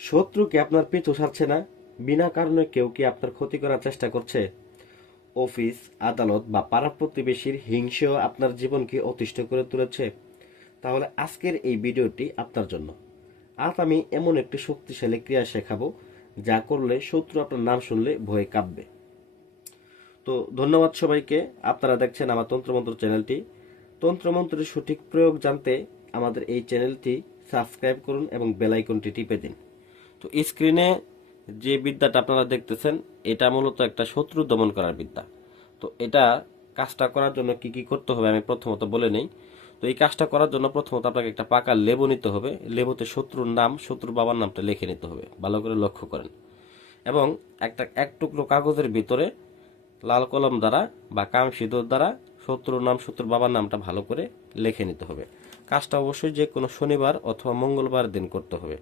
শত্রু কি আপনার পিছু ছাড়ছে না? বিনা কারণে কেউ কি আপনার ক্ষতি করার চেষ্টা করছে? অফিস, আদালত বা পাড়া প্রতিবেশীর হিংসেও আপনার জীবনকে অতিষ্ঠ করে তুলেছে? তাহলে আজকের এই ভিডিওটি আপনার জন্য। আজ আমি এমন একটি শক্তিশালী ক্রিয়া শেখাবো যা করলে শত্রু আপনার নাম শুনলে ভয়ে কাঁপবে। তো ধন্যবাদ সবাইকে। আপনারা দেখছেন আমার তন্ত্রমন্ত্র চ্যানেলটি। তন্ত্রমন্ত্রের সঠিক প্রয়োগ জানতে আমাদের এই চ্যানেলটি সাবস্ক্রাইব করুন এবং বেল আইকনটি টিপে দিন। তো স্ক্রিনে যে বিদ্যাটা আপনারা দেখতেছেন, এটা মূলত একটা শত্রু দমন করার বিদ্যা। তো এটা কাজটা করার জন্য কি কি করতে হবে আমি প্রথমত বলে নেই। তো এই কাজটা করার জন্য প্রথমত আপনাকে একটা পাকা লেবু নিতে হবে। লেবুতে শত্রুর নাম, শত্রুর বাবার নামটা লিখে নিতে হবে, ভালো করে লক্ষ্য করেন। এবং এক টুকরো কাগজের ভিতরে লাল কলম দ্বারা বা কাম সিঁদুর দ্বারা শত্রুর নাম, শত্রুর বাবার নামটা ভালো করে লিখে নিতে হবে। কাজটা অবশ্যই যে কোনো শনিবার অথবা মঙ্গলবার দিন করতে হবে।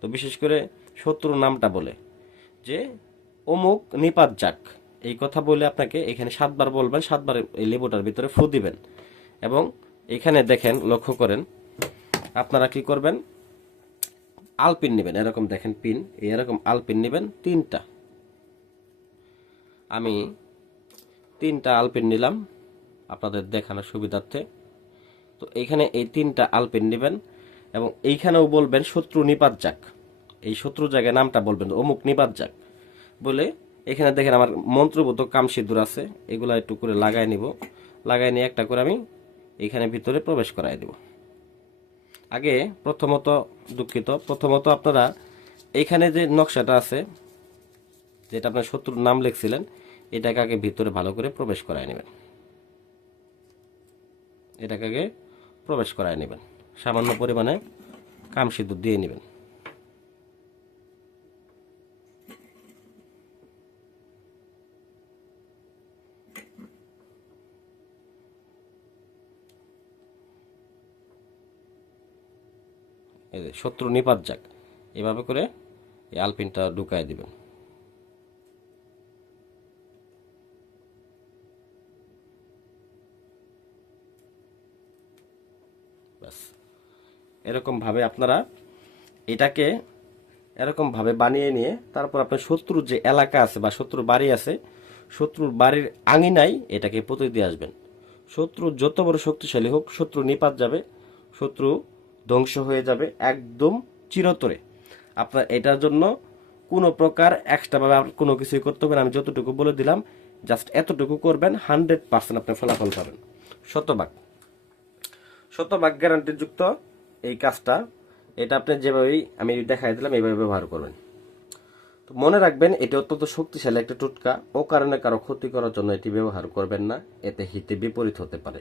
তো বিশেষ করে শত্রুর নামটা বলে যে অমুক নিপাত যাক, এই কথা বলে আপনাকে এখানে 7 বার বলবেন। 7 বার এই লেবুটার ভিতরে ফু দিবেন। এবং এখানে দেখেন, লক্ষ্য করেন, আপনারা কি করবেন, আলপিন নেবেন। এরকম দেখেন পিন, এরকম আলপিন নেবেন 3টা। আমি 3টা আলপিন নিলাম আপনাদের দেখানোর সুবিধার্থে। তো এইখানে এই 3টা আলপিন নেবেন এবং এইখানেও বলবেন শত্রু নিপাত যাক। এই শত্রু জায়গায় নামটা বলবেন অমুক নিপাত যাক বলে। এখানে দেখেন আমার মন্ত্রবোধক কাম সিঁদুর আছে, এগুলা একটু করে লাগাই নিব। লাগাই নিয়ে একটা করে আমি এখানে ভিতরে প্রবেশ করাই দেব। আগে প্রথমত আপনারা এইখানে যে নকশাটা আছে, যেটা আপনার শত্রুর নাম লিখছিলেন, এটাকে আগে ভিতরে ভালো করে প্রবেশ করাই নেবেন। এটাকে আগে প্রবেশ করাই নেবেন। সামান্য পরিমাণে কাম সিঁদুর দিয়ে নেবেন। এই যে শত্রু নিপাত যাক, এভাবে করে এই আলপিনটা ঢুকাই দিবেন। ব্যাস, এরকমভাবে আপনারা এটাকে এরকমভাবে বানিয়ে নিয়ে তারপর আপনার শত্রুর যে এলাকা আছে বা শত্রুর বাড়ি আছে, শত্রুর বাড়ির আঙিনায় এটাকে পুঁতে দিয়ে আসবেন। শত্রু যত বড় শক্তিশালী হোক, শত্রু নিপাত যাবে, শত্রু ধ্বংস হয়ে যাবে একদম চিরতরে। আপনার এটার জন্য কোনো প্রকার এক্সট্রাভাবে কোনো কিছুই করতে হবে না। আমি যতটুকু বলে দিলাম, জাস্ট এতটুকু করবেন, 100% আপনি ফলাফল পাবেন। শতভাগ শতভাগ গ্যারান্টিযুক্ত এই কাজটা। এটা আপনি যেভাবেই আমি দেখাই দিলাম এইভাবে ব্যবহার করবেন। তো মনে রাখবেন, এটি অত্যন্ত শক্তিশালী একটা টোটকা। ও কারণে কারো ক্ষতি করার জন্য এটি ব্যবহার করবেন না, এতে হিতে বিপরীত হতে পারে।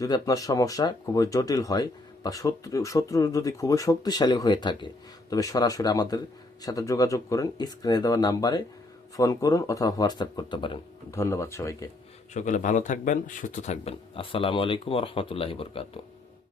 যদি আপনার সমস্যা খুবই জটিল হয় বা শত্রু যদি খুবই শক্তিশালী হয়ে থাকে, তবে সরাসরি আমাদের সাথে যোগাযোগ করুন। স্ক্রিনে দেওয়া নাম্বারে ফোন করুন অথবা হোয়াটসঅ্যাপ করতে পারেন। ধন্যবাদ সবাইকে। সকলে ভালো থাকবেন, সুস্থ থাকবেন। আসসালামু আলাইকুম ওয়া রাহমাতুল্লাহি ওয়া বারাকাতুহু।